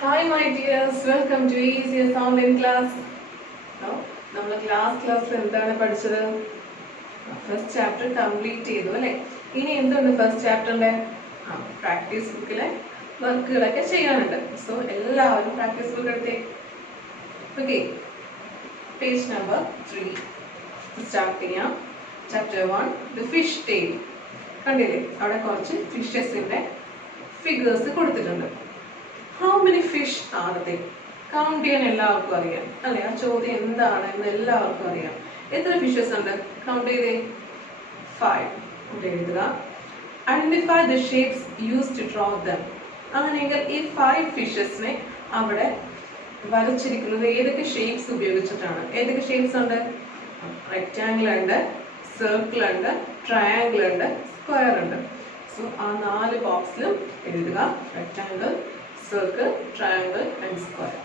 Hi my dears, welcome to ECS online class. Now, നമ്മൾ ക്ലാസ്സിൽ എന്താണ് പഠിച്ചത്? ഫസ്റ്റ് ചാപ്റ്റർ കംപ്ലീറ്റ് ചെയ്തു അല്ലേ? ഇനി എന്തുണ്ട് ഫസ്റ്റ് ചാപ്റ്ററിന്റെ പ്രാക്ടീസ് ബുക്കിലെ വർക്കുകളൊക്കെ ചെയ്യാനുണ്ട്. സോ എല്ലാവരും പ്രാക്ടീസ് ബുക്ക് എടുത്തേ. ഓക്കെ, പേജ് നമ്പർ 3 സ്റ്റാർട്ട് ചെയ്യാം. Chapter 1 the fish tail. കണ്ടില്ലേ, അവിടെ കുറച്ച് ഫിഷസിന്റെ ഫിഗേഴ്സ് കൊടുത്തിട്ടുണ്ട്. How many fish are there? Count ചെയ്യാൻ എല്ലാവർക്കും അറിയാം അല്ലെ? ആ ചോദ്യം എന്താണ് എന്ന് എല്ലാവർക്കും അറിയാം. എത്ര ഫിഷസ് ഉണ്ട്? കൗണ്ട് ചെയ്തേ. 5. എഴുതുക. Identify the shapes used to draw them. അങ്ങനെയെങ്കിൽ ഈ 5 ഫിഷസിനെ അവിടെ വരച്ചിരിക്കുന്നത് ഏതൊക്കെ ഷേപ്സ് ഉപയോഗിച്ചിട്ടാണ്? ഏതൊക്കെ ഷേപ്സ് ഉണ്ട്? റെക്റ്റാങ്കിൾ ഉണ്ട്, സർക്കിൾ ഉണ്ട്, ട്രയാങ്കിൾ ഉണ്ട്, സ്ക്വയർ ഉണ്ട്. സോ ആ 4 ബോക്സിലും എഴുതുക rectangle, circle, triangle and square.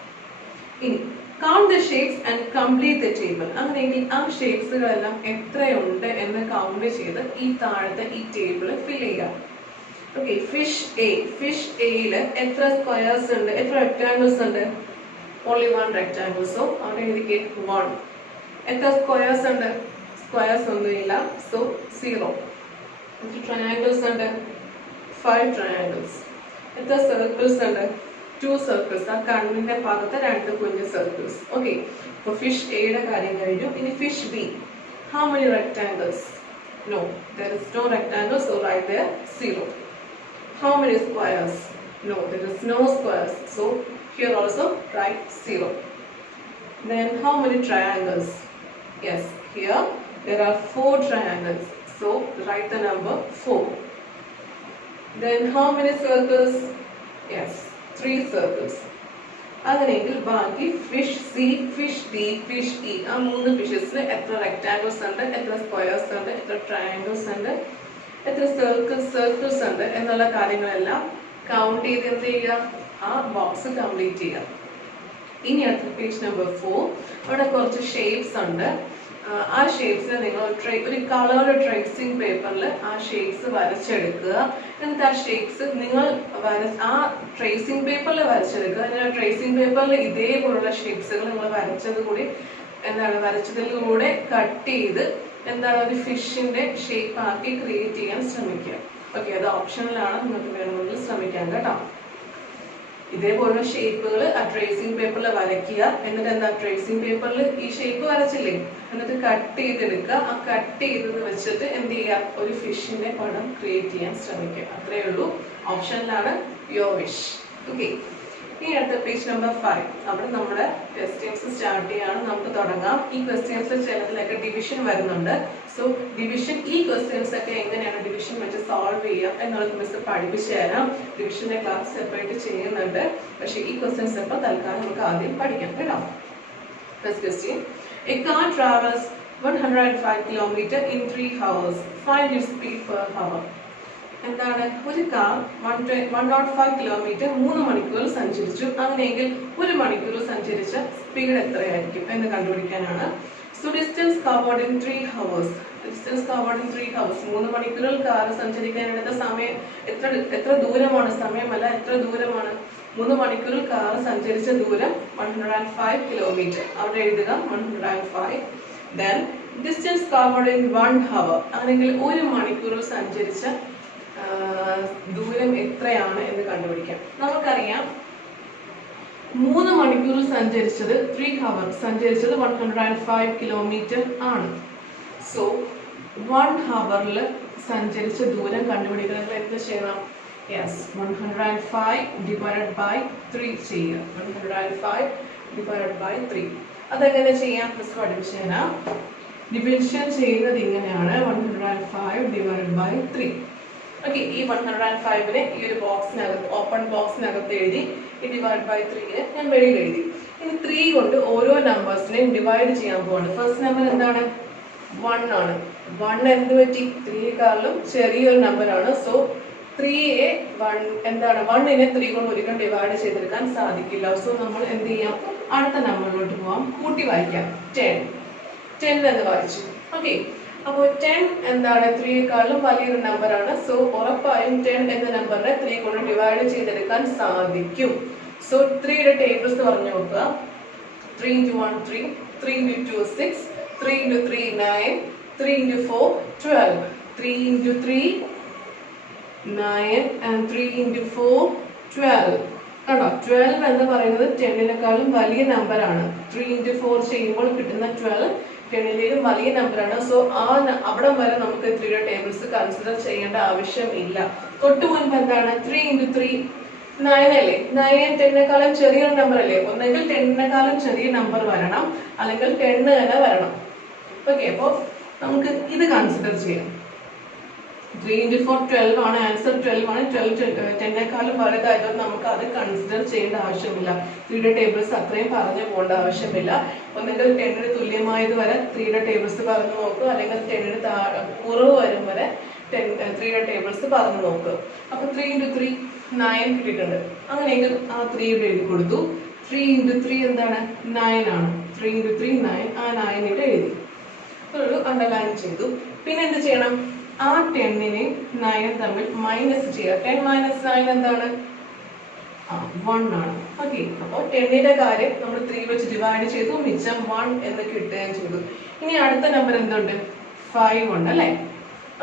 ഇനി count the shapes and complete the table. അങ്ങനെയെങ്കിൽ ആ ഷേപ്സുകളെല്ലാം എത്രയുണ്ട് എന്ന് കൗണ്ട് ചെയ്ത് ഈ താഴത്തെ ഈ ടേബിൾ ഫിൽ ചെയ്യാം. ഓക്കെ, ഫിഷ് എയിൽ എത്ര സ്ക്വയേഴ്സ് ഉണ്ട്, എത്ര റെക്ടാങ്കിൾസ് ഉണ്ട്? Only 1 rectangle. സോ അവിടെ എഴുതിക്ക് 1. എത്ര സ്ക്വയേഴ്സ് ഉണ്ട്? സ്ക്വയേഴ്സ് ഒന്നുമില്ല, സോ 0. എത്ര ട്രയാങ്കിൾസ് ഉണ്ട്? 5 ട്രയാങ്കിൾസ്. എത്ര സർക്കിൾസ് ഉണ്ട്? 2 സർക്കിൾസ്. ആ കണ്ണിന്റെ ഭാഗത്ത് 2 കുഞ്ഞു സർക്കിൾസ്. ഓക്കെ, അപ്പോൾ ഫിഷ് എയുടെ കാര്യം കഴിഞ്ഞു. ഇനി fish B. How many rectangles? No, there is no rectangle, so write there 0. How many squares? No, there is no squares, so here also write 0. Then how many triangles? Yes, here there are 4 triangles, so write the number 4. Then how many circles? Yes, 3 circles. അങ്ങനെയെങ്കിൽ ബാക്കി fish C, fish D, fish E, ആ 3 ഫിഷസിന് എത്ര rectangles ഉണ്ട്, എത്ര squares ഉണ്ട്, എത്ര triangles ഉണ്ട്, എത്ര സർക്കിൾസ് ഉണ്ട് എന്നുള്ള കാര്യങ്ങളെല്ലാം കൗണ്ട് ചെയ്ത് എന്ത് ചെയ്യുക? ആ ബോക്സ് കംപ്ലീറ്റ് ചെയ്യുക. ഇനി അടുത്ത പേജ് നമ്പർ 4. അവിടെ കുറച്ച് ഷേപ്സ് ഉണ്ട്. ആ ഷേപ്സിനെ നിങ്ങൾ ഒരു കളേർഡ് ട്രേസിംഗ് പേപ്പറിൽ ആ ഷേപ്സ് വരച്ചെടുക്കുക. എന്നിട്ട് ആ ഷേപ്സ് നിങ്ങൾ ആ ട്രേസിംഗ് പേപ്പറിൽ വരച്ചെടുക്കുക. എന്നിട്ട് ട്രേസിംഗ് പേപ്പറിൽ ഇതേപോലുള്ള ഷേപ്സുകൾ നിങ്ങൾ വരച്ചതിലൂടെ കട്ട് ചെയ്ത് ഒരു ഫിഷിന്റെ ഷേപ്പ് ആക്കി ക്രിയേറ്റ് ചെയ്യാൻ ശ്രമിക്കുക. ഓക്കെ, അത് ഓപ്ഷനിലാണ്, നിങ്ങൾക്ക് വേണമെങ്കിൽ ശ്രമിക്കാം കേട്ടോ. ഇതേപോലുള്ള ഷേപ്പുകൾ ആ ട്രേസിംഗ് പേപ്പറിൽ വരയ്ക്കുക. എന്നിട്ട് ട്രേസിംഗ് പേപ്പറിൽ ഈ ഷേപ്പ് വരച്ചില്ലേ, എന്നിട്ട് കട്ട് ചെയ്തെടുക്കുക. ആ കട്ട് ചെയ്തത് വെച്ചിട്ട് എന്ത് ചെയ്യുക? ഒരു ഫിഷിന്റെ പടം ക്രിയേറ്റ് ചെയ്യാൻ ശ്രമിക്കുക. അത്രയേ ഉള്ളൂ, ഓപ്ഷനിലാണ്, യുവർ വിഷ്. ഓക്കെ, ഇനി അടുത്ത പേജ് നമ്പർ 5. അവിടെ നമ്മുടെ ക്വസ്റ്റ്യൻസ് സ്റ്റാർട്ട് ചെയ്യാണ്. നമുക്ക് തുടങ്ങാം. ഈ ക്വസ്റ്റ്യൻസിൽ ചിലതിലൊക്കെ ഡിവിഷൻ വരുന്നുണ്ട്. സോ ഡിവിഷൻ, ഈ ക്വസ്റ്റ്യൻസ് ഒക്കെ എങ്ങനെയാണ് ഡിവിഷൻ വെച്ച് സോൾവ് ചെയ്യാം എന്നുള്ളത് മിസ് പഠിപ്പിച്ചു തരാം. ഡിവിഷന്റെ ക്ലാസ് സെപ്പറേറ്റ് ചെയ്യുന്നുണ്ട്. പക്ഷെ ഈ ക്വസ്റ്റ്യൻസ് ഒക്കെ തൽക്കാലം നമുക്ക് ആദ്യം പഠിക്കാം കേട്ടോ. First question. A car travels 105 km in 3 hours. Find its speed per hour. എന്താണ്? ഒരു കാർ 105 കിലോമീറ്റർ 3 മണിക്കൂറിൽ സഞ്ചരിച്ചു. അങ്ങനെയെങ്കിൽ 1 മണിക്കൂറിൽ സഞ്ചരിച്ച സ്പീഡ് എത്രയായിരിക്കും എന്ന് കണ്ടുപിടിക്കാനാണ്. So distance covered in 3 hours. Distance covered in 3 hours. 3 മണിക്കൂറിൽ കാർ സഞ്ചരിക്കാൻ എടുത്ത സമയം എത്ര ദൂരമാണ്? സമയമല്ല, എത്ര ദൂരമാണ്? 3 മണിക്കൂറിൽ കാർ സഞ്ചരിച്ച ദൂരം 105 കിലോമീറ്റർ. അവിടെ എഴുതുക 105. Then distance covered in 1 hour. അങ്ങനെയെങ്കിൽ 1 മണിക്കൂറിൽ സഞ്ചരിച്ച ദൂരം എത്രയാണ് എന്ന് കണ്ടുപിടിക്കാം. നമുക്കറിയാം 3 മണിക്കൂറിൽ സഞ്ചരിച്ചത് 3 hour സഞ്ചരിച്ചത് 105 കിലോമീറ്റർ ആണ്. സോ 1 hourൽ സഞ്ചരിച്ച ദൂരം കണ്ടുപിടിക്കണമെങ്കിൽ എത്ര ചെയ്യണം? യെസ്, 105 ഡിവൈഡഡ് ബൈ 3 ചെയ്യുക. 105 ഡിവൈഡഡ് ബൈ 3. അതെങ്ങനെ ചെയ്യാം? പ്ലസ് പഠിപ്പിച്ചു തരാം. ഡിവിഷൻ ചെയ്യുന്നത് ഇങ്ങനെയാണ്, 105 ഡിവൈഡഡ് ബൈ 3. ഓക്കെ, ഈ 105നെ ഈ ഒരു ബോക്സിനകത്ത്, ഓപ്പൺ ബോക്സിനകത്ത് എഴുതി. ഈ ഡിവൈഡ് ബൈ 3നെ ഞാൻ വെളിയിൽ എഴുതി. ഇനി 3 കൊണ്ട് ഓരോ നമ്പേഴ്സിനെയും ഡിവൈഡ് ചെയ്യാൻ പോവാണ്. ഫസ്റ്റ് നമ്പർ എന്താണ്? 1 ആണ്. 1 എന്ത് പറ്റി? 3യേക്കാളും ചെറിയൊരു നമ്പറാണ്. സോ 3യെ 1നെ 3 കൊണ്ട് ഒരിക്കലും ഡിവൈഡ് ചെയ്തെടുക്കാൻ സാധിക്കില്ല. സോ നമ്മൾ എന്ത് ചെയ്യാം? അടുത്ത നമ്പറിലോട്ട് പോവാം. കൂട്ടി വായിക്കാം. 10 എന്ന് വായിച്ചു. ഓക്കെ, അപ്പോൾ 10 എന്താണ്? 3യേക്കാളും വലിയൊരു നമ്പറാണ്. സോ ഉറപ്പായും 10 എന്ന നമ്പറിനെ 3 കൊണ്ട് ഡിവൈഡ് ചെയ്തെടുക്കാൻ സാധിക്കും. സോ 3യുടെ ടേബിൾസ് പറഞ്ഞു നോക്കുക. 3 into 1 3, 3 into 2 6, 3 into 3 9, 3 into 4 12, 3 into 3 9 and 3 into 4 12. കണ്ടോ 12 എന്ന് പറയുന്നത് 10നെക്കാളും വലിയ നമ്പറാണ്. 3 into 4 ചെയ്യുമ്പോൾ കിട്ടുന്ന 12 10ലേലും വലിയ നമ്പറാണ്. സോ അവിടം വരെ നമുക്ക് 3യുടെ ടേബിൾസ് കൺസിഡർ ചെയ്യേണ്ട ആവശ്യമില്ല. തൊട്ട് മുൻപ് എന്താണ് 3 into 3 9 അല്ലേ? 9 10നെക്കാളും ചെറിയൊരു നമ്പർ അല്ലേ? ഒന്നെങ്കിൽ 10നെക്കാളും ചെറിയ നമ്പർ വരണം, അല്ലെങ്കിൽ 10 തന്നെ വരണം. ഓക്കെ, അപ്പോൾ നമുക്ക് ഇത് കൺസിഡർ ചെയ്യാം. 3 into 4 12 ആണ്, ആൻസർ 12 ആണ്. 12 10നെക്കാളും വലുതായതുകൊണ്ട് നമുക്ക് അത് കൺസിഡർ ചെയ്യേണ്ട ആവശ്യമില്ല. 3യുടെ ടേബിൾസ് അത്രയും പറഞ്ഞു പോകേണ്ട ആവശ്യമില്ല. ഒന്നെങ്കിൽ 10ന് തുല്യമായത് വരെ 3യുടെ ടേബിൾസ് പറഞ്ഞു നോക്കുക, അല്ലെങ്കിൽ 10ന് കുറവ് വരും വരെ 3യുടെ ടേബിൾസ് പറഞ്ഞു നോക്കുക. അപ്പൊ 3 into 3 9 കിട്ടിയിട്ടുണ്ട്. അങ്ങനെയെങ്കിൽ ആ 3 എഴുതി കൊടുത്തു. 3 into 3 എന്താണ്? 9 ആണ്. 3 into 3 9. ആ 9 ഇവിടെ എഴുതി, ഒരു അണ്ടർലൈൻ ചെയ്തു. പിന്നെ എന്ത് ചെയ്യണം? ആ 10നെ 9 തമ്മിൽ മൈനസ് ചെയ്യുക. 10 minus 9 എന്താണ്? 1 ആണ്. ഓക്കെ, അപ്പോൾ 10ന്റെ കാര്യം നമ്മൾ 3 വെച്ച് ഡിവൈഡ് ചെയ്തു, മിച്ചം 1 എന്ന് കിട്ടുകയും ചെയ്തു. ഇനി അടുത്ത നമ്പർ എന്തുണ്ട്? 5 ഉണ്ട് അല്ലേ?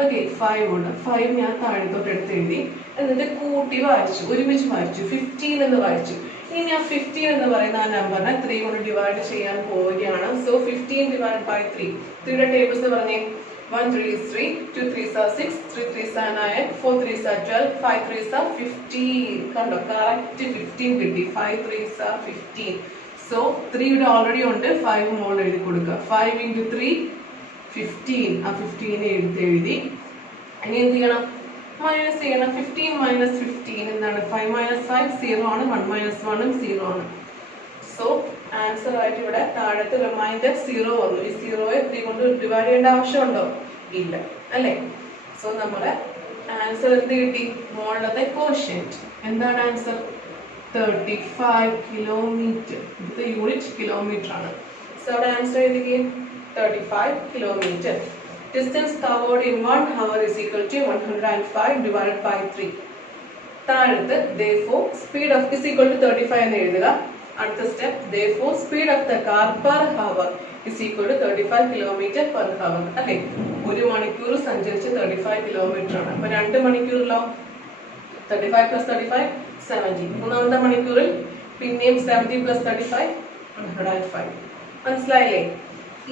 ഓക്കെ, 5 ഉണ്ട്. 5 ഞാൻ താഴത്തോട്ട് എടുത്ത് എഴുതി, എന്നിട്ട് കൂട്ടി വായിച്ചു, ഒരുമിച്ച് വായിച്ചു. 15 എന്ന് വായിച്ചു. ഇനി ഞാൻ 15 എന്ന് പറയുന്ന ആ നമ്പറിനെ 3 കൊണ്ട് ഡിവൈഡ് ചെയ്യാൻ പോവുകയാണ്. So 15 divided by 3. 3യുടെ ടേബിൾസ് പറഞ്ഞേ. 1 3 is 3, 2 3s are 6, 3 3s are 9, 4 3s are 12, 5 3s are 15. കണ്ടോ, കറക്റ്റ് 15 കിട്ടി. 5 3s are 15. സോ 3യുടെ ഓൾറെഡി ഉണ്ട്, 5 മോൾ എഴുതി കൊടുക്കുക. 5 into 3 15. ആ 15 എഴുതി. ഇനി എന്ത് ചെയ്യണം? മൈനസ് ചെയ്യണം. 15 minus 15 എന്താണ്? 5 minus 5 0 ആണ്. 1 minus 1 0 ആണ്. സോ ആൻസർ ആയിട്ട് ഇവിടെ താഴത്തെ റിമൈൻഡർ 0 വന്നു. ഈ 0യെ 3 കൊണ്ട് ഡിവൈഡ് ചെയ്യേണ്ട ആവശ്യമുണ്ടോ? ഇല്ല അല്ലേ? സോ നമ്മുടെ ആൻസർ എന്ത് കിട്ടി? മോളിലത്തെ കോഷ്യന്റ് എന്താണ് ആൻസർ? 35 കിലോമീറ്റർ. ഇത് യൂണിറ്റ് കിലോമീറ്റർ ആണ്. സോ അവിടെ ആൻസർ എഴുതുകയും 35 kilometre. Distance covered in 1 hour is equal to 105 divided by 3. താഴത്ത് therefore speed of is equal to 35 എന്ന് എഴുതുക. അടുത്ത step therefore speed of the car per hour is equal to 35 kilometer per hour. അല്ലേ? ഒരു മണിക്കൂർ സഞ്ചരിച്ച് 35 kilometre ആണ്. അപ്പൊ 2 മണിക്കൂറിലോ 35 plus 35 70. മൂന്നാമത്തെ മണിക്കൂറിൽ പിന്നെയും 70 plus 35 105. മനസ്സിലായില്ലേ?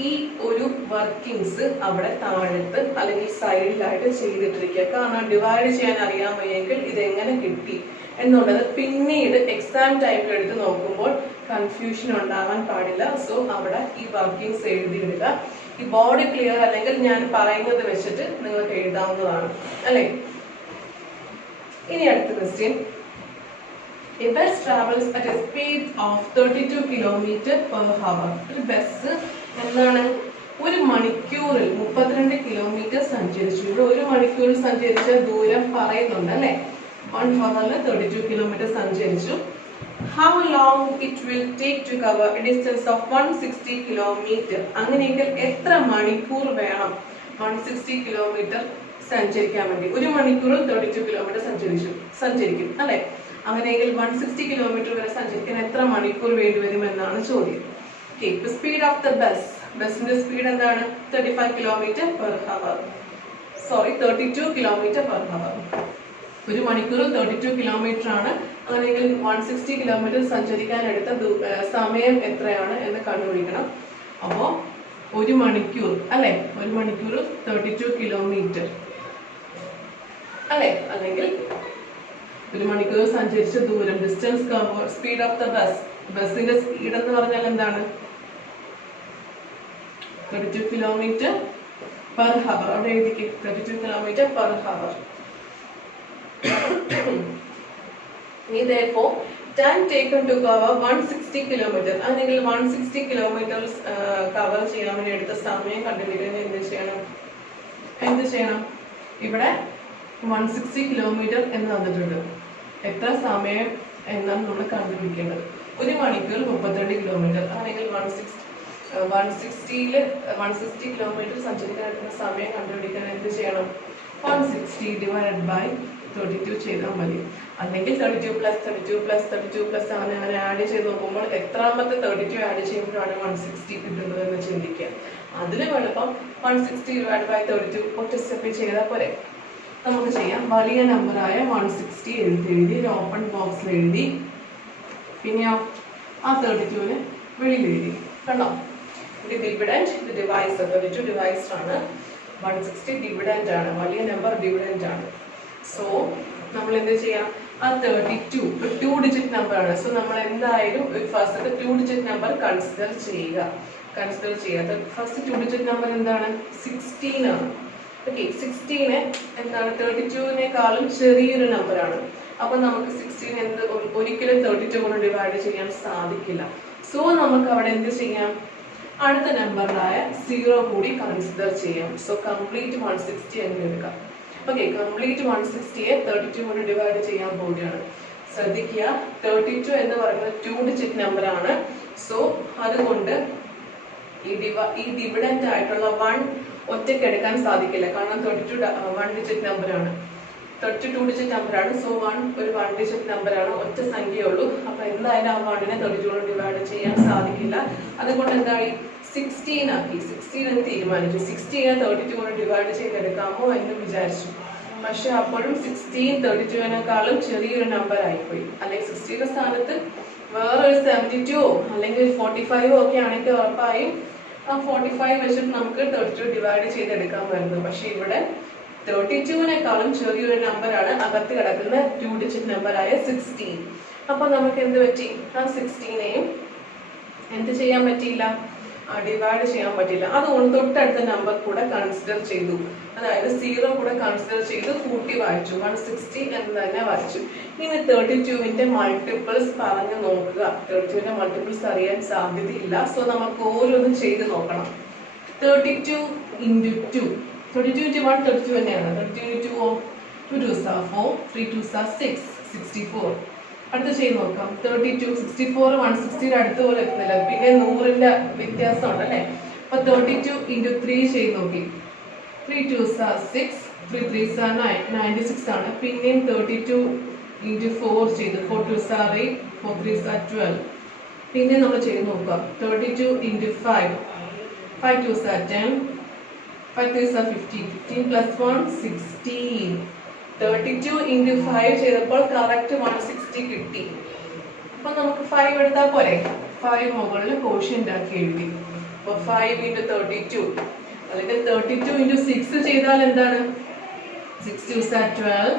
ഈ ഒരു വർക്കിങ്സ് അവിടെ താഴത്ത് അല്ലെങ്കിൽ സൈഡിലായിട്ട് ചെയ്തിട്ടിരിക്കുക. കാരണം ഡിവൈഡ് ചെയ്യാൻ അറിയാമെങ്കിൽ ഇതെങ്ങനെ കിട്ടി എന്നുള്ളത് പിന്നീട് എക്സാം ടൈമിൽ എടുത്ത് നോക്കുമ്പോൾ കൺഫ്യൂഷൻ ഉണ്ടാവാൻ പാടില്ല. സോ അവിടെ ഈ വർക്കിങ്സ് എഴുതിയിടുക. ഈ ബോർഡ് ക്ലിയർ അല്ലെങ്കിൽ ഞാൻ പറയുന്നത് വെച്ചിട്ട് നിങ്ങൾക്ക് എഴുതാവുന്നതാണ് അല്ലേ? ഇനി അടുത്ത question. A bus travels at a speed of 32 km per hour. ഒരു ബസ് എന്താണ്? ഒരു മണിക്കൂറിൽ 32 കിലോമീറ്റർ സഞ്ചരിച്ചു. ഇവിടെ ഒരു മണിക്കൂറിൽ സഞ്ചരിച്ച ദൂരം പറയുന്നുണ്ട് അല്ലേ? 1 hour 32 കിലോമീറ്റർ സഞ്ചരിച്ചു. How long it will take to cover a distance of 160 kilometer? അങ്ങനെയെങ്കിൽ എത്ര മണിക്കൂർ വേണം 160 കിലോമീറ്റർ സഞ്ചരിക്കാൻ വേണ്ടി? ഒരു മണിക്കൂറിൽ 32 കിലോമീറ്റർ സഞ്ചരിക്കും അല്ലേ? അങ്ങനെയെങ്കിൽ 160 കിലോമീറ്റർ വരെ സഞ്ചരിക്കാൻ എത്ര മണിക്കൂർ വേണ്ടി വരും എന്നാണ് ചോദ്യം. ഓക്കെ, സ്പീഡ് ഓഫ് ദ ബസിന്റെ സ്പീഡ് എന്താണ്? 35 kilometre per hour. Sorry 32 kilometre per hour. ഒരു മണിക്കൂറിൽ 32 കിലോമീറ്റർ ആണ്. അങ്ങനെയെങ്കിൽ 160 കിലോമീറ്റർ സഞ്ചരിക്കാൻ എടുത്ത സമയം എത്രയാണ് എന്ന് കണ്ടുപിടിക്കണം. അപ്പോൾ ഒരു മണിക്കൂർ അല്ലെ? ഒരു മണിക്കൂറിൽ 32 കിലോമീറ്റർ അല്ലെ? അല്ലെങ്കിൽ ഒരു മണിക്കൂർ സഞ്ചരിച്ച ദൂരം, distance cover, speed of the bus. ബസിന്റെ സ്പീഡ് എന്ന് പറഞ്ഞാൽ എന്താണ്? 32 കിലോമീറ്റർ പെർ ഹവർ. അവിടെ എഴുതിക്കും 32 kilometre per hour. Therefore, time taken to cover 160 kilometer. അല്ലെങ്കിൽ 160 കിലോമീറ്റർ കവർ ചെയ്യാൻ വേണ്ടി എടുത്ത സമയം കണ്ടുപിടിക്കാൻ എന്ത് ചെയ്യണം? ഇവിടെ 160 കിലോമീറ്റർ എന്ന് തന്നിട്ടുണ്ട്. എത്ര സമയം എന്നാണ് നമ്മൾ കണ്ടുപിടിക്കേണ്ടത്. ഒരു മണിക്കൂർ 32 കിലോമീറ്റർ അല്ലെങ്കിൽ 160 കിലോമീറ്റർ സഞ്ചരിക്കാൻ എടുക്കുന്ന സമയം കണ്ടുപിടിക്കാൻ എന്ത് ചെയ്യണം? 160 divided by 32 ചെയ്താൽ മതി. അല്ലെങ്കിൽ 32 പ്ലസ് 32 പ്ലസ് 32 പ്ലസ് അങ്ങനെ ആഡ് ചെയ്ത് നോക്കുമ്പോൾ എത്രാമത്തെ 32 ആഡ് ചെയ്യുമ്പോഴാണ് 160 കിട്ടുന്നത് എന്ന് ചിന്തിക്കുക. അതിലും എളുപ്പം 160 ഡിവൈഡ് ബൈ 32 ഒറ്റ സ്റ്റെപ്പിൽ ചെയ്താൽ പോരെ. നമുക്ക് ചെയ്യാം. വലിയ നമ്പറായ 160 എഴുതി ഓപ്പൺ ബോക്സിൽ എഴുതി, പിന്നെയോ ആ 32നെ വെളിയിൽ എഴുതി. കണ്ടോ? ഇത് ഡിവിഡൻഡ്, ഇത് ഡിവൈസ്. 32 ഡിവൈസ്ഡ് ആണ്, 160 ഡിവിഡൻഡ് ആണ്, വലിയ നമ്പർ ഡിവിഡൻഡ് ആണ്. സോ നമ്മൾ എന്ത് ചെയ്യാം? ആ 32 ഒരു 2 ഡിജിറ്റ് നമ്പർ ആണ്. സോ നമ്മൾ എന്തായാലും ഫസ്റ്റത്തെ 2 ഡിജിറ്റ് നമ്പർ കൺസിഡർ ചെയ്യുക. ഫസ്റ്റ് 2 ഡിജിറ്റ് നമ്പർ എന്താണ്? 16 ആണ്. ഓക്കെ, 16 എന്താണ്? 32വിനേക്കാളും ചെറിയൊരു നമ്പറാണ്. അപ്പൊ നമുക്ക് 16 ഒരിക്കലും 32 കൊണ്ട് ഡിവൈഡ് ചെയ്യാൻ സാധിക്കില്ല. സോ നമുക്ക് അവിടെ എന്ത് ചെയ്യാം? അടുത്ത നമ്പറിലായ 0 കൂടി കൺസിഡർ ചെയ്യാം. സോ കംപ്ലീറ്റ് 160 അങ്ങനെ എടുക്കാം. ഓക്കെ, കംപ്ലീറ്റ് 160യെ 32 കൊണ്ട് ഡിവൈഡ് ചെയ്യാൻ പോവുകയാണ്. ശ്രദ്ധിക്കുക, 32 എന്ന് പറയുന്നത് 2 ഡിജിറ്റ് നമ്പറാണ്. സോ അതുകൊണ്ട് ഈ ഡിവിഡൻഡ് ആയിട്ടുള്ള 1 ഒറ്റയ്ക്ക് എടുക്കാൻ സാധിക്കില്ല. കാരണം 32 1 ഡിജിറ്റ് നമ്പറാണ്, 32 2 ഡിജിറ്റ് നമ്പറാണ്. സോ 1 ഒരു 1 ഡിജിറ്റ് നമ്പറാണ്, ഒറ്റ സംഖ്യയേ ഉള്ളൂ. അപ്പൊ എന്തായാലും ആ 1നെ 32 കൊണ്ട് ഡിവൈഡ് ചെയ്യാൻ സാധിക്കില്ല. അതുകൊണ്ട് എന്തായി? 16 ആക്കി. 16 എന്ന് തീരുമാനിച്ചു. 16നെ 32 കൊണ്ട് ഡിവൈഡ് ചെയ്തെടുക്കാമോ എന്ന് വിചാരിച്ചു. പക്ഷെ അപ്പോഴും 16 32വിനേക്കാളും ചെറിയൊരു നമ്പർ ആയിപ്പോയി. അല്ലെങ്കിൽ 60യുടെ സ്ഥാനത്ത് വേറൊരു 72 അല്ലെങ്കിൽ 45 ഒക്കെ ആണെങ്കിൽ ഉറപ്പായും ആ 45 വെച്ചിട്ട് നമുക്ക് 32 ഡിവൈഡ് ചെയ്തെടുക്കാൻ വരുന്നത്. പക്ഷെ ഇവിടെ 32വിനേക്കാളും ചെറിയൊരു നമ്പറാണ് അകത്ത് കിടക്കുന്ന 2 ഡിജിറ്റ് നമ്പറായ 16. അപ്പൊ നമുക്ക് എന്ത് പറ്റി? ആ 16നെയും എന്ത് ചെയ്യാൻ പറ്റിയില്ല? ഡിവൈഡ് ചെയ്യാൻ പറ്റില്ല. അതുകൊണ്ട് തൊട്ടടുത്ത നമ്പർ കൂടെ കൺസിഡർ ചെയ്തു. അതായത് 0 കൂടെ കൺസിഡർ ചെയ്ത് കൂട്ടി വായിച്ചു. 160 എന്ന് തന്നെ വായിച്ചു. ഇനി 32വിന്റെ മൾട്ടിപ്പിൾസ് പറഞ്ഞു നോക്കുക. 32വിന്റെ മൾട്ടിപ്പിൾസ് അറിയാൻ സാധ്യതയില്ല. സോ നമുക്ക് ഓരോന്നും ചെയ്ത് നോക്കണം. 32 into 2. 32 into 1 32 തന്നെയാണ്. 32 into 2 2s are 4, 3 2s are 6, 64. അടുത്ത ചെയ്ത് നോക്കാം. 32 64 160യുടെ അടുത്ത് പോലെ എത്തുന്നില്ല. പിന്നെ 100ന്റെ വ്യത്യാസം ഉണ്ടല്ലേ. അപ്പൊ 32 into 3 ചെയ്ത് നോക്കി. 3 2s are 6, 3 3s are 9, 96 ആണ്. പിന്നെയും 32 into 4 ചെയ്ത് 4 2s are 8, 4 3s are 12. പിന്നെ നമ്മൾ ചെയ്ത് നോക്കുക. 32 into 5, 5 2s are 10, 5 3s are 15, 15 plus 1 16. 32 into 5 ചെയ്തപ്പോൾ കറക്റ്റ് 160 കിട്ടി. അപ്പൊ നമുക്ക് 5 എടുത്താൽ പോരെ. 5 മുകളിൽ കോഷ്യന്റ് ആക്കി എഴുതി. അപ്പൊ 5 into 32 അല്ലെങ്കിൽ 32 into 6 ചെയ്താൽ എന്താണ്? 6 2s are 12,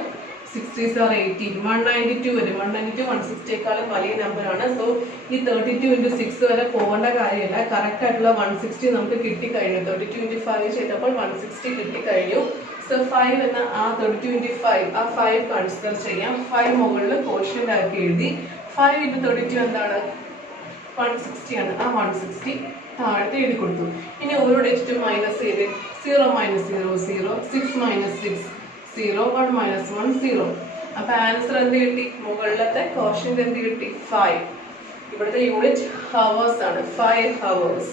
6 3s are 18, 192 വരും. 192 160യേക്കാളും വലിയ നമ്പറാണ്. സോ ഈ 32 into 6 വരെ പോകേണ്ട കാര്യമില്ല. കറക്റ്റ് ആയിട്ടുള്ള 160 നമുക്ക് കിട്ടിക്കഴിഞ്ഞു. 32 into 5 ചെയ്തപ്പോൾ 160 കിട്ടിക്കഴിഞ്ഞു. സോ 5 എന്ന ആ 32 into 5 ആ 5 കൺസിഡർ ചെയ്യാം. 5 മുകളിൽ കോഷ്യന്റ് ആക്കി എഴുതി. 5 into 32 എന്താണ്? 160 ആണ്. ആ 160 താഴത്തെ എഴുതി കൊടുത്തു. ഇനി ഓരോ ഡിജിറ്റ് മൈനസ് ചെയ്ത് 0 minus 0 0, 6 minus 6 0, 1 minus 1 0. അപ്പൊ ആൻസർ എന്ത് കിട്ടി? മുകളിലത്തെ കോഷ്യന്റ് എന്ത് കിട്ടി? 5. ഇവിടുത്തെ യൂണിറ്റ് ഹവേഴ്സ് ആണ്. 5 hours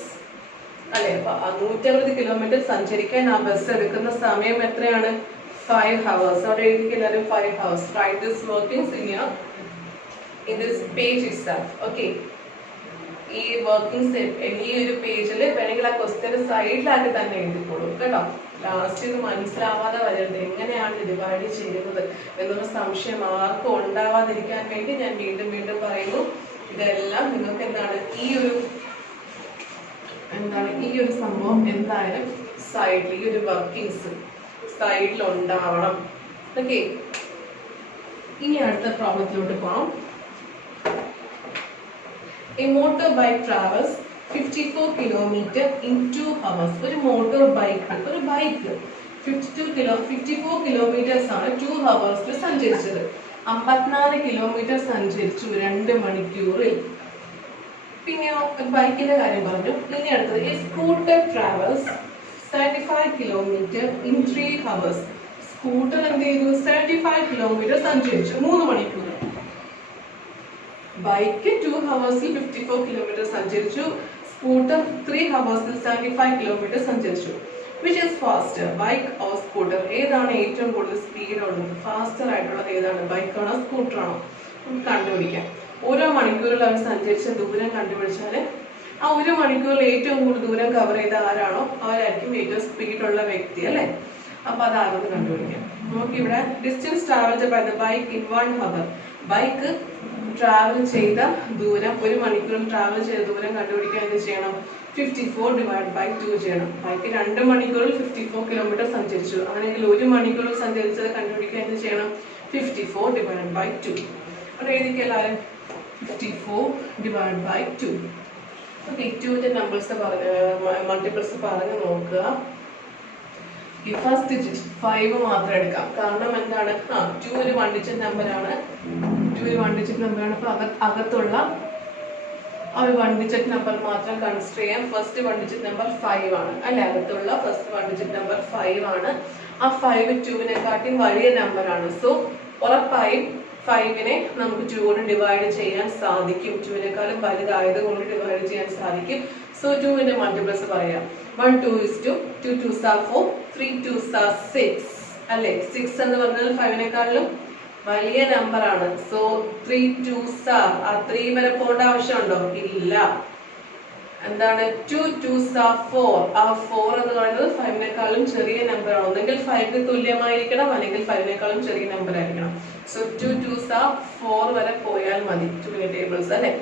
അല്ലെ. അപ്പൊ 160 കിലോമീറ്റർ സഞ്ചരിക്കാൻ ആ ബസ് എടുക്കുന്ന സമയം എത്രയാണ്? 5 hours. അവിടെ എഴുതിക്കെല്ലാവരും 5 hours. Write this workings in this page itself. Okay. ഈ വർക്കിംഗ്സ് ഈ ഒരു പേജിൽ വേണമെങ്കിൽ ആ ക്വസ്റ്റ്യൻ സൈഡിലാക്കി തന്നെ എഴുതിക്കോളൂ കേട്ടോ. ലാസ്റ്റ് ഇത് മനസ്സിലാവാതെ വരരുത്. എങ്ങനെയാണ് ഡിവൈഡ് ചെയ്യുന്നത് എന്നുള്ള സംശയം ആർക്കും ഉണ്ടാവാതിരിക്കാൻ വേണ്ടി ഞാൻ വീണ്ടും വീണ്ടും പറയുന്നു. ഇതെല്ലാം നിങ്ങൾക്ക് എന്താണ് ഈ ഒരു സംഭവം എന്തായാലും സൈഡിൽ ഈ ഒരു വർക്കിംഗ്സ് സൈഡിൽ ഉണ്ടാവണം. ഓക്കെ, ഇനി അടുത്ത പ്രോബ്ലത്തിലോട്ട് പോകാം. A motorbike travels 54 km in 2 hours. ഒരു മോട്ടോർ ബൈക്ക്, ഒരു ബൈക്ക് 54 കിലോമീറ്റേഴ്സ് ആണ് 2 ഹവേഴ്സിൽ സഞ്ചരിച്ചത്. 54 കിലോമീറ്റർ സഞ്ചരിച്ചു 2 മണിക്കൂറിൽ. പിന്നെയോ ബൈക്കിന്റെ കാര്യം പറഞ്ഞു. ഇനി അടുത്തത് a scooter travels 75 km in 3 hours. Scooter എന്ത് ചെയ്തു? 75 കിലോമീറ്റർ സഞ്ചരിച്ചു 3 മണിക്കൂർ. ബൈക്ക് 2 ഹവേഴ്സിൽ 54 കിലോമീറ്റർ സഞ്ചരിച്ചു. സ്കൂട്ടർ 3 ഹവേഴ്സിൽ 75 കിലോമീറ്റർ സഞ്ചരിച്ചു. Which is faster, bike or scooter? ഏതാണ് ഏറ്റവും കൂടുതൽ സ്പീഡ് ഉള്ളത്? ഫാസ്റ്റർ ആയിട്ടുള്ളത് ഏതാണ്? ബൈക്ക് ആണോ സ്കൂട്ടർ ആണോ? നമുക്ക് കണ്ടുപിടിക്കാം. ഓരോ മണിക്കൂറിൽ അവർ സഞ്ചരിച്ച ദൂരം കണ്ടുപിടിച്ചാൽ ആ ഒരു മണിക്കൂറിൽ ഏറ്റവും കൂടുതൽ ദൂരം കവർ ചെയ്ത ആരാണോ അവരായിരിക്കും ഏറ്റവും സ്പീഡുള്ള വ്യക്തി, അല്ലേ? അപ്പൊ അതാണെന്ന് കണ്ടുപിടിക്കാം. നമുക്കിവിടെ distance travelled by the bike in 1 hour. Bike travel ചെയ്ത ദൂരം, ഒരു മണിക്കൂറിൽ ട്രാവൽ ചെയ്ത ദൂരം കണ്ടുപിടിക്കാൻ എന്ത് ചെയ്യണം? 54 ഡിവൈഡ് ബൈ 2 ചെയ്യണം. ബൈക്ക് 2 മണിക്കൂറിൽ 54 കിലോമീറ്റർ സഞ്ചരിച്ചു. അങ്ങനെയെങ്കിൽ ഒരു മണിക്കൂറിൽ സഞ്ചരിച്ചത് കണ്ടുപിടിക്കാൻ എന്ത് ചെയ്യണം? 54 ഡിവൈഡ് ബൈ 2. അപ്പോൾ എഴുതിക്കുക എല്ലാവരും. 54 ഡിവൈഡ് ബൈ 2. ഓക്കെ, 2ന്റെ നമ്പേഴ്സ് മൾട്ടിപ്പിൾസ് പറഞ്ഞ് നോക്കുക. ഈ ഫസ്റ്റ് ഡിജിറ്റ് 5 മാത്രം എടുക്കാം. കാരണം എന്താണ്? 2 ഒരു 1 ഡിജിറ്റ് നമ്പറാണ്. 2 ഒരു 1 ഡിജിറ്റ് നമ്പറാണ്. അപ്പൊ അകത്തുള്ള ആ ഒരു 1 ഡിജിറ്റ് നമ്പർ മാത്രം കൺസിഡർ ചെയ്യാം. ഫസ്റ്റ് 1 ഡിജിറ്റ് നമ്പർ 5 ആണ്, അല്ലെ? അകത്തുള്ള ഫസ്റ്റ് 1 ഡിജിറ്റ് നമ്പർ 5 ആണ്. ആ 5 2വിനെക്കാട്ടിയും വലിയ നമ്പറാണ്. സോ ഉറപ്പായും 5നെ നമുക്ക് 2 കൊണ്ട് ഡിവൈഡ് ചെയ്യാൻ സാധിക്കും. 2വിനേക്കാളും വലുതായത് കൊണ്ട് ഡിവൈഡ് ചെയ്യാൻ സാധിക്കും. സോ 2ന്റെ മൾട്ടിപ്പിൾസ് പറയാം. 1 2 is 2, 2 2s are 4, 3 2s are 6, അല്ലെ? 6 എന്ന് പറഞ്ഞാൽ 5നെക്കാളും വലിയ നമ്പറാണ്. സോ 3 2s are, ആ 3 വരെ പോകേണ്ട ആവശ്യമുണ്ടോ? ഇല്ല. എന്താണ്? 2 2s are 4. ആ 4 എന്ന് പറയുന്നത് 5നെക്കാളും ചെറിയ നമ്പറാണ്. ഒന്നെങ്കിൽ 5ന് തുല്യമായിരിക്കണം, അല്ലെങ്കിൽ 5നെക്കാളും ചെറിയ നമ്പർ ആയിരിക്കണം. സോ 2 2s are 4 വരെ പോയാൽ മതി. 2ന്റെ ടേബിൾസ്, അല്ലെ?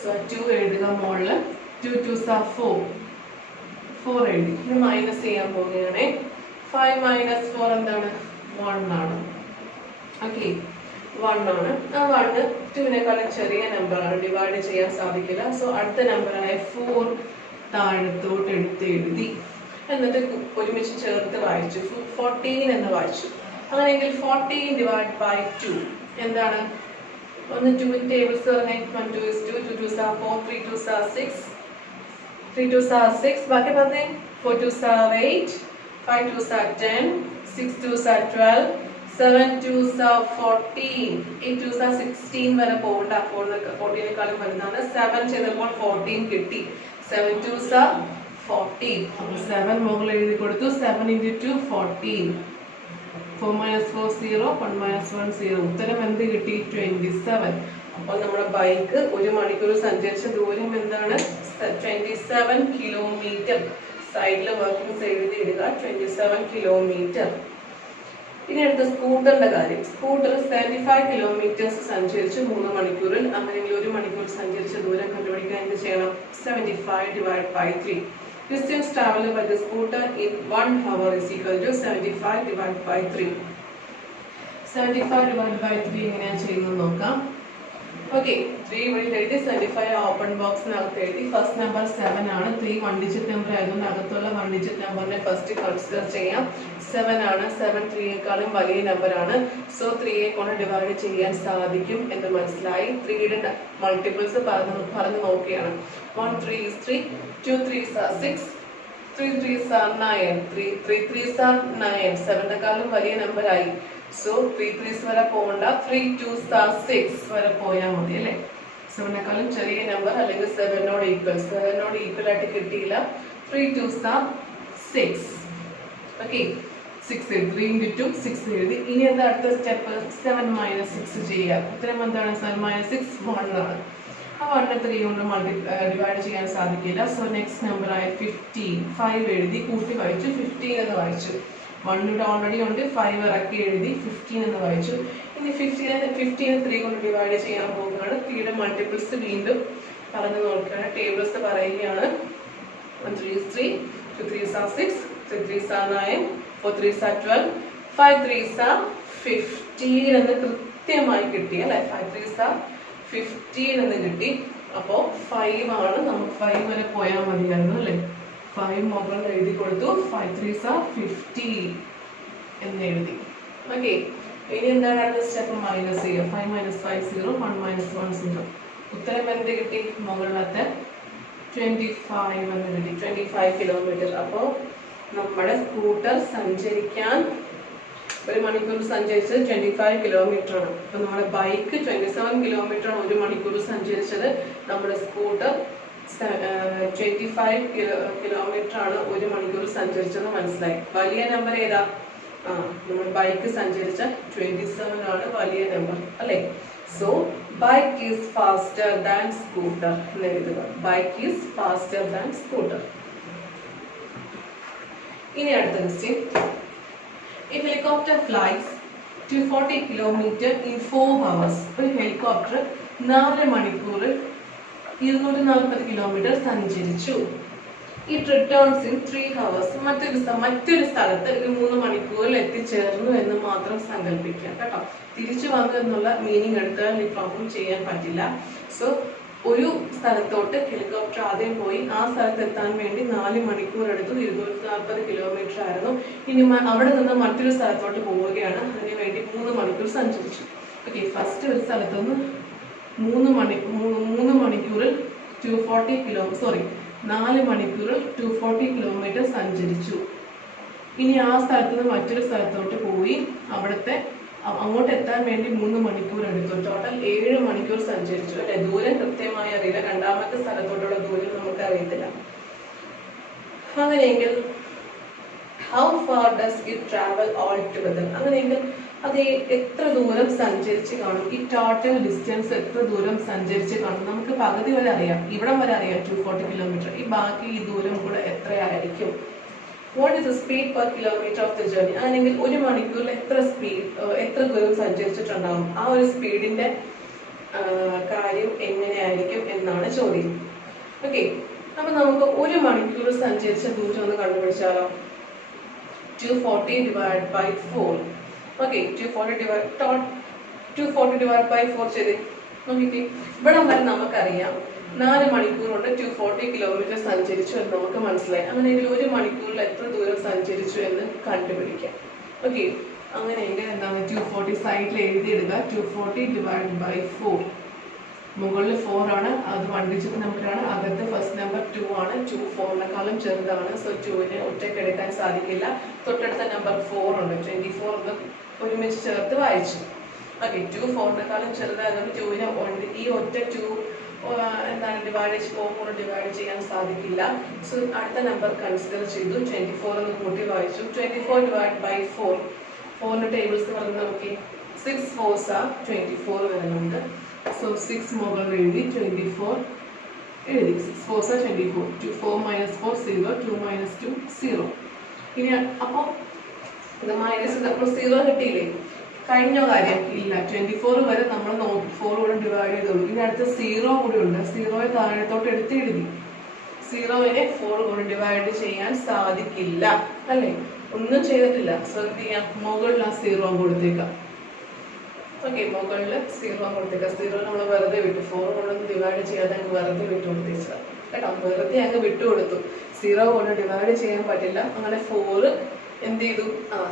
സോ 2 എഴുതുക മുകളില്. 2 2s are 4 എഴുതി. ഇത് മൈനസ് ചെയ്യാൻ പോവുകയാണേ. 5 മൈനസ് 4 എന്താണ്? 1 ആണ്. ഓക്കെ, 1 ആണ്. ആ 1 2വിനേക്കാളും ചെറിയ നമ്പറാണ്, ഡിവൈഡ് ചെയ്യാൻ സാധിക്കില്ല. സോ അടുത്ത നമ്പറായ 4 താഴത്തോട്ട് എടുത്ത് എഴുതി. എന്നിട്ട് ഒരുമിച്ച് ചേർത്ത് വായിച്ചു. 14 എന്ന് വായിച്ചു. അങ്ങനെയെങ്കിൽ 14 ഡിവൈഡ് ബൈ 2 എന്താണ്? ഒന്ന് 2 ടേബിൾസ് പറഞ്ഞേ. 1 2 is 2, 2 2s are 4, 3 2s are 6, 3 2s are 6. ബാക്കി പറഞ്ഞേ. 4 2s are 8, 5 2s are 10, 6 2s are 12, 7 2s are 14, 8 2s are 16 വരെ പോകണ്ട. 14നെക്കാളും വലുതാണ്. 7 ചെയ്തപ്പോൾ 14 കിട്ടി. 7 2s are 14. അപ്പോൾ 7 മുകളിൽ എഴുതി കൊടുത്തു. 7 into 2 14. 4 minus 4 0, 1 minus 1 0. ഉത്തരം എന്ത് കിട്ടി? 27. അപ്പോൾ നമ്മുടെ ബൈക്ക് ഒരു മണിക്കൂർ സഞ്ചരിച്ച ദൂരം എന്താണ്? 27 കിലോമീറ്റർ. സൈഡിൽ വർക്കിംഗ്സ് എഴുതിയിടുക. 27 കിലോമീറ്റർ. ഇനി അടുത്ത സ്കൂട്ടറിന്റെ കാര്യം. സ്കൂട്ടർ 75 കിലോമീറ്റേഴ്സ് സഞ്ചരിച്ച് 3 മണിക്കൂറിൽ. അങ്ങനെയെങ്കിൽ ഒരു മണിക്കൂർ സഞ്ചരിച്ച ദൂരം കണ്ടുപിടിക്കാൻ എന്ത് ചെയ്യണം? 75 divide by 3. Distance traveled by the scooter in 1 hour is equal to 75 divided by 3. 75 divided by 3 എങ്ങനെയാണ് ചെയ്യുന്നത് നോക്കാം. ഓക്കെ, 3 ഇവിടെ എഴുതി. 75 ഓപ്പൺ ബോക്സിനകത്ത് എഴുതി. ഫസ്റ്റ് നമ്പർ 7 ആണ്. 3 1 ഡിജിറ്റ് നമ്പർ ആയതുകൊണ്ട് അകത്തുള്ള 1 ഡിജിറ്റ് നമ്പറിനെ ഫസ്റ്റ് കൺസിഡർ ചെയ്യാം. 7 ആണ്. 7 3യേക്കാളും വലിയ നമ്പറാണ്. സോ 3യെ കൊണ്ട് ഡിവൈഡ് ചെയ്യാൻ സാധിക്കും എന്ന് മനസ്സിലായി. 3യുടെ മൾട്ടിപ്പിൾസ് പറഞ്ഞു നോക്കുകയാണ്. 1 3 is 3, 2 3s are 6, 3 3s are 9, 3 3s are 9. 7നെക്കാളും വലിയ നമ്പറായി. സോ 3 3s വരെ പോകണ്ട. 3 2s are 6 വരെ പോയാൽ മതി, അല്ലേ? 7നെക്കാളും ചെറിയ നമ്പർ, അല്ലെങ്കിൽ 7നോട് ഈക്വൽ. 7നോട് ഈക്വൽ ആയിട്ട് കിട്ടിയില്ല. 3 2s are 6. ഓക്കെ, 6 3 into 2 6 എഴുതി. ഇനി എന്താ അടുത്ത സ്റ്റെപ്പ്? 7 minus 6 ചെയ്യുക. ഉത്തരം എന്താണ്? 7 minus 6 1 ആണ്. ആ 1 3 കൊണ്ട് ഡിവൈഡ് ചെയ്യാൻ സാധിക്കില്ല. സോ നെക്സ്റ്റ് നമ്പർ ആയ 15. 5 എഴുതി, കൂട്ടി വായിച്ചു. 15 എന്ന് വായിച്ചു. 1 ഇവിടെ ഓൾറെഡി ഉണ്ട്. 5 ഇറക്കി എഴുതി. 15 എന്ന് വായിച്ചു. ഇനി 15 3 കൊണ്ട് ഡിവൈഡ് ചെയ്യാൻ പോകുകയാണ്. 3യുടെ മൾട്ടിപ്പിൾസ് വീണ്ടും പറഞ്ഞു നോക്കുകയാണ്. ടേബിൾസ് പറയുകയാണ്. 1 3 is 3, 2 3s are 6, 3 3s are 9, 4 3s are 12, 5 3s are 15 എന്ന് കൃത്യമായി കിട്ടി, അല്ലെ? 5 3s are 15 എന്ന് കിട്ടി. അപ്പോ 5 ആണ്. നമുക്ക് 5 വരെ പോയാൽ മതിയായിരുന്നു, അല്ലെ? 5 മുകളിൽ എഴുതി കൊടുത്തു. 5 3s are 50 എന്ന് എഴുതി. ഓക്കെ, ഇനി എന്താണ് അടുത്ത സ്റ്റെപ്പ്? മൈനസ് ചെയ്യുക. 5 minus 5 0, 1 minus 1 0. ഉത്തരം എന്ത് കിട്ടി? മുകളിലത്തെ 25 എന്ന് കിട്ടി. 25 കിലോമീറ്റർ. അപ്പോൾ നമ്മുടെ സ്കൂട്ടർ സഞ്ചരിക്കാൻ ഒരു മണിക്കൂർ സഞ്ചരിച്ചത് 25 കിലോമീറ്റർ ആണ്. അപ്പൊ നമ്മുടെ ബൈക്ക് 27 കിലോമീറ്റർ ആണ് ഒരു മണിക്കൂർ സഞ്ചരിച്ചത്. നമ്മുടെ സ്കൂട്ടർ 25 കിലോമീറ്റർ ആണ് ഒരു മണിക്കൂർ സഞ്ചരിച്ചെന്ന് മനസ്സിലായി. വലിയ നമ്പർ ഏതാ? നമ്മൾ ബൈക്ക് സഞ്ചരിച്ച 27 ആണ് വലിയ നമ്പർ അല്ലേ? So bike is faster than scooter എന്ന് എഴുതുക. Bike is faster than scooter. ഇനി അടുത്ത question. A helicopter flies 240 kilometer in 4 hours. ഒരു ഹെലികോപ്റ്റർ 4 മണിക്കൂറിൽ 240 കിലോമീറ്റർ സഞ്ചരിച്ചു. It returns in 3 hours. മറ്റൊരു സ്ഥലത്ത് ഇത് 3 മണിക്കൂറിൽ എത്തിച്ചേർന്നു എന്ന് മാത്രം സങ്കല്പിക്കാം കേട്ടോ. തിരിച്ചു വന്നു എന്നുള്ള മീനിങ് എടുത്താൽ ഈ പ്രോബ്ലം ചെയ്യാൻ പറ്റില്ല. സോ ഒരു സ്ഥലത്തോട്ട് ഹെലികോപ്റ്റർ ആദ്യം പോയി ആ സ്ഥലത്ത് എത്താൻ വേണ്ടി 4 മണിക്കൂർ എടുത്തു. 240 കിലോമീറ്റർ ആയിരുന്നു. ഇനി അവിടെ നിന്ന് മറ്റൊരു സ്ഥലത്തോട്ട് പോവുകയാണ്. അതിന് വേണ്ടി 3 മണിക്കൂർ സഞ്ചരിച്ചു. ഓക്കെ, ഫസ്റ്റ് ഒരു സ്ഥലത്തുനിന്ന് 3 മണിക്കൂറിൽ 4 മണിക്കൂറിൽ 240 കിലോമീറ്റർ സഞ്ചരിച്ചു. ഇനി ആ സ്ഥലത്ത് നിന്ന് മറ്റൊരു സ്ഥലത്തോട്ട് പോയി അവിടുത്തെ അങ്ങോട്ട് എത്താൻ വേണ്ടി 3 മണിക്കൂർ എടുത്തു. ടോട്ടൽ 7 മണിക്കൂർ സഞ്ചരിച്ചു അല്ലെ? ദൂരം കൃത്യമായി അറിയില്ല. രണ്ടാമത്തെ സ്ഥലത്തോട്ടുള്ള ദൂരം നമുക്ക് അറിയത്തില്ല. അങ്ങനെയെങ്കിൽ how far does it travel all together? അങ്ങനെയെങ്കിൽ അത് എത്ര ദൂരം സഞ്ചരിച്ച് കാണും? ഈ ടോട്ടൽ ഡിസ്റ്റൻസ് എത്ര ദൂരം സഞ്ചരിച്ച് കാണും? നമുക്ക് പകുതി വരെ അറിയാം, ഇവിടം വരെ അറിയാം 240 കിലോമീറ്റർ. ഈ ബാക്കി ഈ ദൂരം കൂടെ എത്രയായിരിക്കും? What is the speed per kilometer of the journey? അങ്ങനെയെങ്കിൽ ഒരു മണിക്കൂറിൽ എത്ര ദൂരം സഞ്ചരിച്ചിട്ടുണ്ടാവും? ആ ഒരു സ്പീഡിന്റെ കാര്യം എങ്ങനെയായിരിക്കും എന്നാണ് ചോദ്യം. ഓക്കെ, അപ്പൊ നമുക്ക് ഒരു മണിക്കൂർ സഞ്ചരിച്ച ദൂരം ഒന്ന് കണ്ടുപിടിച്ചാലോ? 240 divided by 4. Okay, 240 divided by 4 ചെയ്തേ. നോക്കിക്കേ, ഇവിടെ വരെ നമുക്കറിയാം 4 മണിക്കൂർ കൊണ്ട് 240 കിലോമീറ്റർ സഞ്ചരിച്ചു എന്ന് നമുക്ക് മനസ്സിലായി. അങ്ങനെയെങ്കിൽ ഒരു മണിക്കൂറിൽ എത്ര ദൂരം സഞ്ചരിച്ചു എന്ന് കണ്ടുപിടിക്കാം. ഓക്കെ, അങ്ങനെയെങ്കിൽ എന്താണ് 240 സൈഡിൽ എഴുതിയിടുക. 240 divided by 4. മുകളിൽ 4 ആണ്, അത് 1 ഡിജിറ്റ് നമ്പറാണ്. അകത്ത് ഫസ്റ്റ് നമ്പർ 2 ആണ്. 2 4-നെക്കാളും ചെറുതാണ്. സോ 2-നെ ഒറ്റയ്ക്ക് എടുക്കാൻ സാധിക്കില്ല. തൊട്ടടുത്ത നമ്പർ 4 ഉണ്ട്. 24 ഒന്ന് ഒരുമിച്ച് ചേർത്ത് വായിച്ചു. ഓക്കെ, 2 4-നെക്കാളും ചെറുതായതുകൊണ്ട് 2-നെ ഈ ഒറ്റ 2 ഡിവൈഡ് ചെയ്യാൻ സാധിക്കില്ല. സോ അടുത്ത നമ്പർ കൺസിഡർ ചെയ്തു. 24 എന്ന് കൂട്ടി വായിച്ചു. 24 divided by 4. 4-ന്റെ ടേബിൾസ് പറഞ്ഞ് നോക്കി. 6 4s are 24 വരുന്നുണ്ട്. സോ 6 മുകളിൽ എഴുതി, 24 എഴുതി. 6 4s are 24. 4 minus 4 0. 2 minus 2 0. ഇനി അപ്പോൾ ഇത് മൈനസ് 0 കിട്ടിയില്ലേ? കഴിഞ്ഞ കാര്യം ഇല്ല. 24 വരെ നമ്മൾ 4 കൂടെ ഡിവൈഡ് ചെയ്തോളൂ. ഇനി അടുത്ത 0 കൂടി ഉണ്ട്. 0-യെ താഴത്തോട്ട് എടുത്ത് എഴുതി. 0-നെ 4 കൊണ്ട് ഡിവൈഡ് ചെയ്യാൻ സാധിക്കില്ല അല്ലേ? ഒന്നും ചെയ്തിട്ടില്ല. സോ എന്ത് ചെയ്യാം? മുകളിൽ ആ 0 കൊടുത്തേക്കാം. ഓക്കെ, മുകളിൽ 0 കൊടുത്തേക്കാം. 0 നമ്മൾ വെറുതെ വിട്ടു. 4 കൊണ്ടൊന്നും ഡിവൈഡ് ചെയ്യാതെ അങ്ങ് വെറുതെ വിട്ടു കൊടുത്തേച്ചാൽ കേട്ടോ. വെറുതെ അങ്ങ് വിട്ടുകൊടുത്തു. 0 കൊണ്ട് ഡിവൈഡ് ചെയ്യാൻ പറ്റില്ല. അങ്ങനെ 4 എന്ത് ചെയ്തു?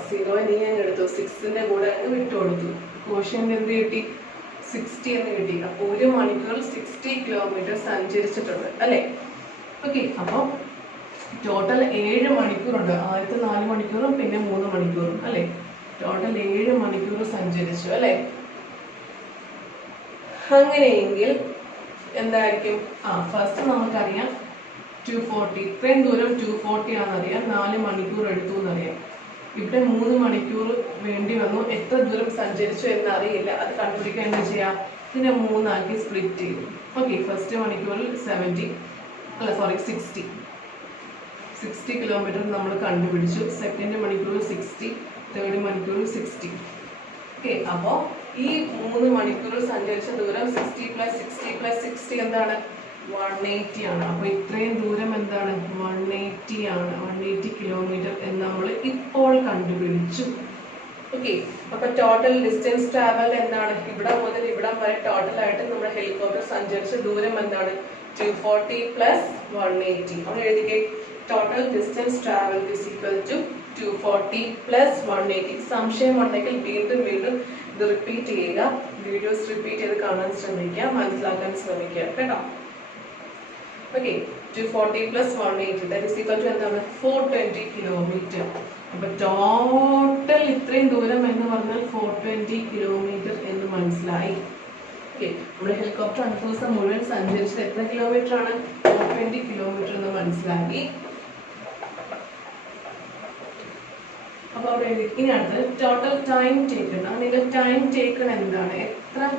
0 നീ അങ്ങ് എടുത്തു. 6-ന്റെ കൂടെ അങ്ങ് വിട്ടുകൊടുത്തു. ക്വോഷ്യന്റ് എന്ത് കിട്ടി? 60 എന്ന് കിട്ടി. അപ്പോൾ ഒരു മണിക്കൂർ 60 കിലോമീറ്റർ സഞ്ചരിച്ചിട്ടുണ്ട് അല്ലേ? ഓക്കെ, അപ്പോൾ ടോട്ടൽ 7 മണിക്കൂറുണ്ട്. ആദ്യത്തെ 4 മണിക്കൂറും പിന്നെ 3 മണിക്കൂറും അല്ലേ? ടോട്ടൽ 7 മണിക്കൂർ സഞ്ചരിച്ചു അല്ലേ? അങ്ങനെയെങ്കിൽ എന്തായിരിക്കും? ഫസ്റ്റ് നമുക്കറിയാം 240. ഇത്രയും ദൂരം 240 ആണെന്നറിയാം. 4 മണിക്കൂർ എടുത്തു എന്നറിയാം. ഇവിടെ 3 മണിക്കൂർ വേണ്ടി വന്നു. എത്ര ദൂരം സഞ്ചരിച്ചു എന്നറിയില്ല. അത് കണ്ടുപിടിക്കാൻ എന്താ ചെയ്യാം? ഇതിനെ 3 ആക്കി സ്പ്ലിറ്റ് ചെയ്തു. ഓക്കെ, ഫസ്റ്റ് മണിക്കൂറിൽ 60 കിലോമീറ്റർ നമ്മൾ കണ്ടുപിടിച്ചു. സെക്കൻഡ് മണിക്കൂറിൽ 60, തേർഡ് മണിക്കൂറിൽ 60. ഓക്കെ, അപ്പോൾ ഈ 3 മണിക്കൂറിൽ സഞ്ചരിച്ച ദൂരം 60 + 60 എന്താണ്? 180 ആണ്. അപ്പോൾ ഇത്രയും ദൂരം എന്താണ്? 180 ആണ്. 180 കിലോമീറ്റർ എന്ന് നമ്മൾ ഇപ്പോൾ കണ്ടുപിടിച്ചു. ഓക്കെ, അപ്പൊ ടോട്ടൽ ഡിസ്റ്റൻസ് ട്രാവൽ എന്താണ്? ഇവിടെ മുതൽ ഇവിടം വരെ ടോട്ടൽ ആയിട്ട് നമ്മുടെ ഹെലികോപ്റ്റർ സഞ്ചരിച്ച ദൂരം എന്താണ്? 240 + 180. അവിടെ എഴുതിക്കേ, total distance travel is equal to 240 + 180. സംശയം ഉണ്ടെങ്കിൽ വീണ്ടും ഇത് റിപ്പീറ്റ് ചെയ്യുക. വീഡിയോസ് റിപ്പീറ്റ് ചെയ്ത് കാണാൻ ശ്രമിക്കുക, മനസ്സിലാക്കാൻ ശ്രമിക്കുക കേട്ടോ. Okay, 240 + 180 that is equal to എന്താണ്? 420 കിലോമീറ്റർ. അപ്പൊ ടോട്ടൽ ഇത്രയും ദൂരം എന്ന് പറഞ്ഞാൽ 420 കിലോമീറ്റർ എന്ന് മനസ്സിലായി. ഓക്കെ, നമ്മൾ ഹെലികോപ്റ്റർ അടുത്ത ദിവസം മുഴുവൻ സഞ്ചരിച്ചത് എത്ര കിലോമീറ്റർ ആണ്? 420 കിലോമീറ്റർ എന്ന് മനസ്സിലാക്കി. അപ്പോൾ അവിടെ ഇനി അടുത്ത് ടോട്ടൽ ടൈം ടേക്കൺ. അതിന്റെ ടൈം ടേക്കൺ എന്താണ്? എത്ര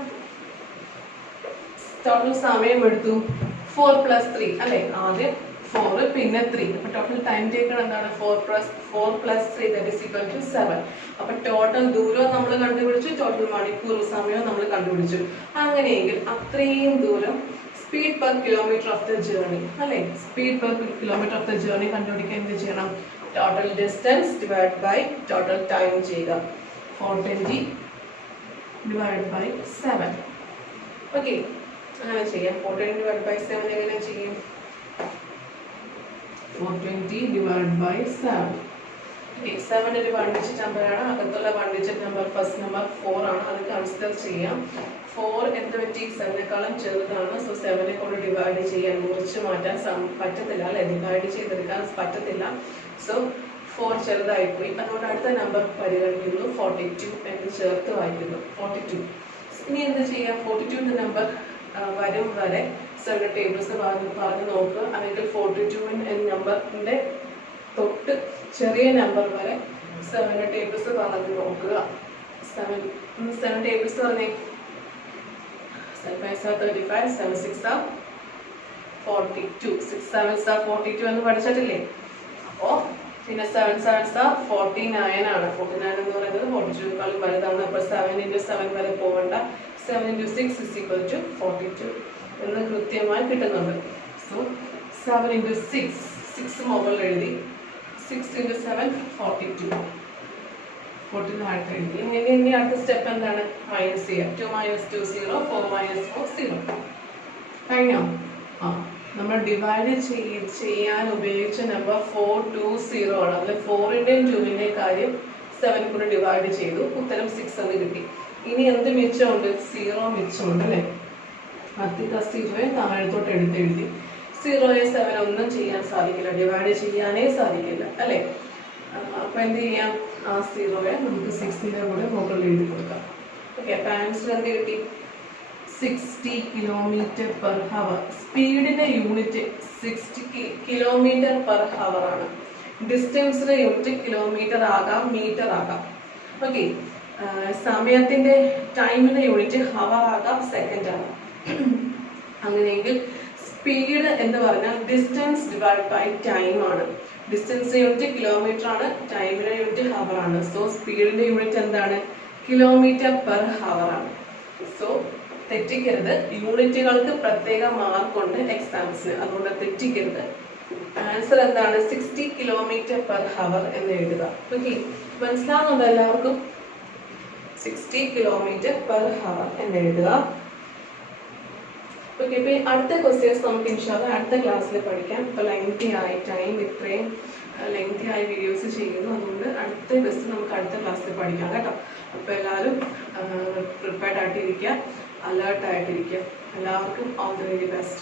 ടോട്ടൽ സമയം എടുത്തു? 4 + 3 അല്ലെ? ആദ്യം 4 പിന്നെ 3. അപ്പൊ ടോട്ടൽ ടൈം ടേക്കൺ എന്താണ്? 4 + 3 that is equal to 7. അപ്പൊ ടോട്ടൽ ദൂരം നമ്മൾ കണ്ടുപിടിച്ചു, ടോട്ടൽ മണിക്കൂർ സമയവും നമ്മൾ കണ്ടുപിടിച്ചു. അങ്ങനെയെങ്കിൽ അത്രയും ദൂരം speed per kilometre of the journey അല്ലെ? Speed per kilometre of the journey കണ്ടുപിടിക്കാൻ എന്ത് ചെയ്യണം? Total distance divide by total time ചെയ്യുക. 420 ഡിവൈഡ് ബൈ 7. ഓക്കെ, അങ്ങനെ ചെയ്യാം. 420 ഡിവൈഡ് ബൈ 7 എങ്ങനെ ചെയ്യും? 420 ഡിവൈഡ് ബൈ 7. ഓക്കെ, 7 ഒരു 1 ഡിജിറ്റ് നമ്പറാണ്. അകത്തുള്ള 1 ഡിജിറ്റ് നമ്പർ ഫസ്റ്റ് നമ്പർ 4 ആണ്. അത് കൺസിഡർ ചെയ്യാം. 4 എന്ത് പറ്റി? 7നേക്കാളും ചെറുതാണ്. സോ 7നെ കൊണ്ട് ഡിവൈഡ് ചെയ്യാൻ, മുറിച്ച് മാറ്റാൻ പറ്റത്തില്ല അല്ലെ? ഡിവൈഡ് ചെയ്തെടുക്കാൻ പറ്റത്തില്ല. സോ 4 ചെറുതായിപ്പോയി. അതുകൊണ്ട് അടുത്ത നമ്പർ പരിഗണിക്കുന്നു. 42 എന്ന് ചേർത്ത് വായിക്കുന്നു. 42. ഇനി എന്ത് ചെയ്യാം? 42 നമ്പർ വരും വരെ 7 ടേബിൾസ് പറഞ്ഞു നോക്കുക. അല്ലെങ്കിൽ 42 എന്ന നമ്പറിന്റെ തൊട്ട് ചെറിയ നമ്പർ വരെ 7 ടേബിൾസ് പറഞ്ഞു നോക്കുക. 7 ടേബിൾസ് പറഞ്ഞേ. 7 5s are 35, 7 6s are 42, 6 7s are 42 എന്ന് പഠിച്ചിട്ടില്ലേ? അപ്പോ പിന്നെ 7 7s are 49 ആണ്. 49 എന്ന് പറയുന്നത് 42ക്കാളും വലുതാണ്. അപ്പോൾ 7 × 7 വരെ പോകണ്ട. 7 × 6 is equal to 42 എന്ന് കൃത്യമായി കിട്ടുന്നുണ്ട്. സോ 7 × 6 മുകളിൽ എഴുതി. 6 × 7 42. 49 എഴുതി. ഇനി അടുത്ത സ്റ്റെപ്പ് എന്താണ്? മൈനസ് ചെയ്യുക. 2 - 2 0, 4 - 4 0. കഴിഞ്ഞോ? നമ്മൾ ഡിവൈഡ് ചെയ്യാൻ ഉപയോഗിച്ച നമ്പർ 420 ആണ്. അതിൽ 4ന്റെയും 2ന്റെയും കാര്യം 7 കൊണ്ട് ഡിവൈഡ് ചെയ്തു. ഉത്തരം 6 എന്ന് കിട്ടി. ഇനി എന്ത് മിച്ചമുണ്ട്? 0 മിച്ചമുണ്ട് അല്ലെ? ആദ്യത്തെ 0യെ താഴത്തോട്ട് എഴുതി. 0യെ 7 ഒന്നും ചെയ്യാൻ സാധിക്കില്ല, ഡിവൈഡ് ചെയ്യാനേ സാധിക്കില്ല അല്ലെ? അപ്പൊ എന്ത് ചെയ്യാം? ആ 0യെ നമുക്ക് 6ന്റെ കൂടെ മുകളിൽ എഴുതി കൊടുക്കാം. ഓക്കെ, അപ്പൊ ആൻസർ എന്ത് കിട്ടി? 60 km/h. സ്പീഡിന്റെ യൂണിറ്റ് 60 km/h ആണ്. ഡിസ്റ്റൻസിന്റെ യൂണിറ്റ് കിലോമീറ്റർ ആകാം, മീറ്റർ ആകാം. ഓക്കെ, സമയത്തിന്റെ ടൈമിന്റെ യൂണിറ്റ് ഹവർ ആകാം, സെക്കൻഡ് ആകാം. അങ്ങനെയെങ്കിൽ സ്പീഡ് എന്ന് പറഞ്ഞാൽ ഡിസ്റ്റൻസ് ഡിവൈഡ് ബൈ ടൈം ആണ്. ഡിസ്റ്റൻസ് യൂണിറ്റ് കിലോമീറ്റർ ആണ്, ടൈമിന്റെ യൂണിറ്റ് ഹവർ ആണ്. സോ സ്പീഡിന്റെ യൂണിറ്റ് എന്താണ്? km/h ആണ്. സോ തെറ്റിക്കരുത്. യൂണിറ്റുകൾക്ക് പ്രത്യേക മാർക്കുണ്ട് എക്സാംസിന്, അതുകൊണ്ട് തെറ്റിക്കരുത്. ആൻസർ എന്താണ്? 60 km/h എന്ന് എഴുതുക. ഓക്കെ, മനസ്സിലാവുന്നുണ്ടോ എല്ലാവർക്കും? 60 km/h എന്ന് എഴുതുക. ഓക്കെ, ഇപ്പൊ അടുത്ത ക്വസ്റ്റ്യൻസ് നമുക്ക് ഇൻഷാല്ലാ അടുത്ത ക്ലാസ്സിൽ പഠിക്കാം. ഇപ്പൊ ലെങ്തി ആയി ടൈം, ഇത്രയും ലെങ്തി ആയി വീഡിയോസ് ചെയ്യുന്നു. അതുകൊണ്ട് അടുത്ത ക്വസ്റ്റ്യൻ നമുക്ക് അടുത്ത ക്ലാസ്സിൽ പഠിക്കാം കേട്ടോ. അപ്പൊ എല്ലാവരും പ്രിപ്പയർഡ് ആയിട്ടിരിക്കുക, അലേർട്ട് ആയിട്ടിരിക്കുക. എല്ലാവർക്കും ഓൾ ദി വെരി ബെസ്റ്റ്.